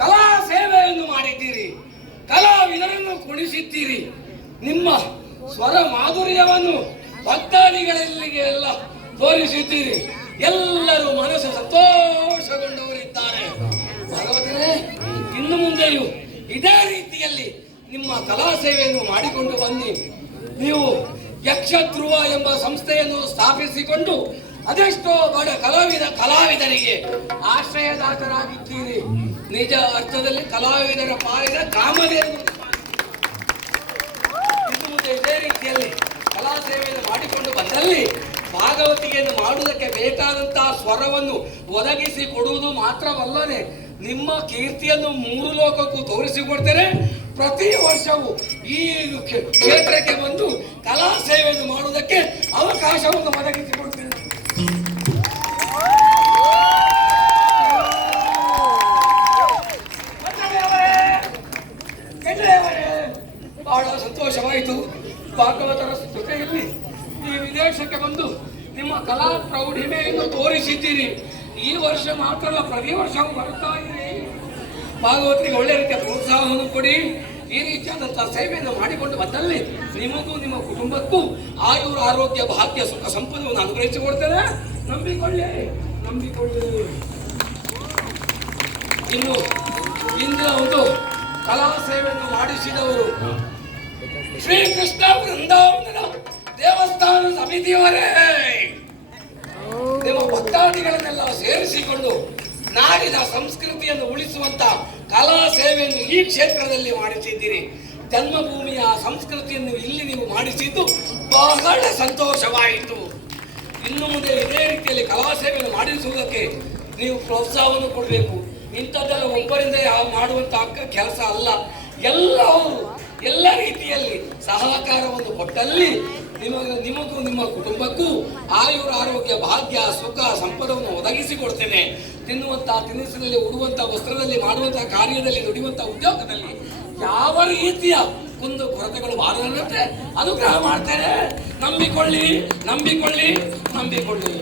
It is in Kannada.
ಕಲಾ ಸೇವೆಯನ್ನು ಮಾಡಿದ್ದೀರಿ, ಕಲಾವಿದರನ್ನು ಕುಣಿಸಿದ್ದೀರಿ. ನಿಮ್ಮ ಸ್ವರ ಮಾಧುರ್ಯವನ್ನು ಭಕ್ತಾದಿಗಳಿಗೆ ಎಲ್ಲ ತೋರಿಸಿದ್ದೀರಿ. ಎಲ್ಲರೂ ಮನಸ್ಸು ಸಂತೋಷಗೊಂಡವರಿದ್ದಾರೆ. ಭಗವತನೇ, ಇನ್ನು ಮುಂದೆಯೂ ಇದೇ ರೀತಿಯಲ್ಲಿ ನಿಮ್ಮ ಕಲಾ ಸೇವೆಯನ್ನು ಮಾಡಿಕೊಂಡು ಬನ್ನಿ. ನೀವು ಯಕ್ಷಧ್ರುವ ಎಂಬ ಸಂಸ್ಥೆಯನ್ನು ಸ್ಥಾಪಿಸಿಕೊಂಡು ಅದೆಷ್ಟೋ ಬಡ ಕಲಾವಿದರಿಗೆ ಆಶ್ರಯದಾತರಾಗಿದ್ದೀರಿ. ನಿಜ ಅರ್ಥದಲ್ಲಿ ಕಲಾವಿದರ ಪಾಲಿನ ಕಾಮಧೇನು. ಇನ್ನು ಮುಂದೆ ಇದೇ ರೀತಿಯಲ್ಲಿ ಕಲಾ ಸೇವೆಯನ್ನು ಮಾಡಿಕೊಂಡು ಬಂದಲ್ಲಿ ಭಾಗವತಿಗೆಯನ್ನು ಮಾಡುವುದಕ್ಕೆ ಬೇಕಾದಂತಹ ಸ್ವರವನ್ನು ಒದಗಿಸಿ ಕೊಡುವುದು ಮಾತ್ರವಲ್ಲದೆ ನಿಮ್ಮ ಕೀರ್ತಿಯನ್ನು 3 ಲೋಕಕ್ಕೂ ತೋರಿಸಿಕೊಡ್ತೇನೆ. ಪ್ರತಿ ವರ್ಷವೂ ಈ ಕ್ಷೇತ್ರಕ್ಕೆ ಬಂದು ಕಲಾ ಸೇವೆಯನ್ನು ಮಾಡುವುದಕ್ಕೆ ಅವಕಾಶವನ್ನು ಒದಗಿಸಿಕೊಡ್ತೇನೆ. ಬಹಳ ಸಂತೋಷವಾಯಿತು. ಭಾಗವತರ ಜೊತೆಯಲ್ಲಿ ಈ ವಿದೇಶಕ್ಕೆ ಬಂದು ನಿಮ್ಮ ಕಲಾ ಪ್ರೌಢಿಮೆಯನ್ನು ತೋರಿಸಿದ್ದೀರಿ. ಈ ವರ್ಷ ಮಾತ್ರ ಅಲ್ಲ, ಪ್ರತಿ ವರ್ಷವೂ ಬರ್ತಾ ಇರಿ. ಭಾಗವತರಿಗೆ ಒಳ್ಳೆ ರೀತಿಯ ಪ್ರೋತ್ಸಾಹವನ್ನು ಕೊಡಿ. ಈ ರೀತಿಯಾದಂತಹ ಸೇವೆಯನ್ನು ಮಾಡಿಕೊಂಡು ಬಂದಲ್ಲಿ ನಿಮಗೂ ನಿಮ್ಮ ಕುಟುಂಬಕ್ಕೂ ಆಯುರ್ ಆರೋಗ್ಯ ಭಾಗ್ಯ ಸುಖ ಸಂಪದವನ್ನು ಅನುಗ್ರಹಿಸಿಕೊಡ್ತೇನೆ. ನಂಬಿಕೊಳ್ಳಿ. ಇನ್ನು ಇಂದಿನ ಒಂದು ಕಲಾ ಸೇವೆಯನ್ನು ಮಾಡಿಸಿದವರು ಶ್ರೀಕೃಷ್ಣ ವೃಂದಾವನದ ದೇವಸ್ಥಾನ ಸಮಿತಿಯವರೇ. ನಿಮ್ಮ ಭಕ್ತಾದಿಗಳನ್ನೆಲ್ಲ ಸೇರಿಸಿಕೊಂಡು ನಾಡಿನ ಸಂಸ್ಕೃತಿಯನ್ನು ಉಳಿಸುವಂತ ಕಲಾ ಸೇವೆಯನ್ನು ಈ ಕ್ಷೇತ್ರದಲ್ಲಿ ಮಾಡಿಸಿದ್ದೀರಿ. ಜನ್ಮಭೂಮಿಯ ಸಂಸ್ಕೃತಿಯನ್ನು ಇಲ್ಲಿ ನೀವು ಮಾಡಿಸಿದ್ದು ಬಹಳ ಸಂತೋಷವಾಯಿತು. ಇನ್ನು ಮುಂದೆ ಇದೇ ರೀತಿಯಲ್ಲಿ ಕಲಾ ಸೇವೆಯನ್ನು ಮಾಡಿಸುವುದಕ್ಕೆ ನೀವು ಪ್ರೋತ್ಸಾಹವನ್ನು ಕೊಡಬೇಕು. ಇಂಥದ್ದೆಲ್ಲ ಒಬ್ಬರಿಂದ ಮಾಡುವಂತಹ ಕೆಲಸ ಅಲ್ಲ. ಎಲ್ಲರೂ ಎಲ್ಲ ರೀತಿಯಲ್ಲಿ ಸಹಕಾರವನ್ನು ಕೊಟ್ಟಲ್ಲಿ ನಿಮಗೂ ನಿಮ್ಮ ಕುಟುಂಬಕ್ಕೂ ಆಯುರ ಆರೋಗ್ಯ ಭಾಗ್ಯ ಸುಖ ಸಂಪದವನ್ನು ಒದಗಿಸಿಕೊಡ್ತೇನೆ. ತಿನ್ನುವಂತಹ ತಿನಿಸಿನಲ್ಲಿ, ಉಡುವಂತ ವಸ್ತ್ರದಲ್ಲಿ, ಮಾಡುವಂತಹ ಕಾರ್ಯದಲ್ಲಿ, ದುಡಿಯುವಂತಹ ಉದ್ಯೋಗದಲ್ಲಿ ಯಾವ ರೀತಿಯ ಕುಂದು ಕೊರತೆಗಳು ಬಾರದಂತೆ ಅನುಗ್ರಹ ಮಾಡ್ತೇನೆ. ನಂಬಿಕೊಳ್ಳಿ, ನಂಬಿಕೊಳ್ಳಿ, ನಂಬಿಕೊಳ್ಳಿ.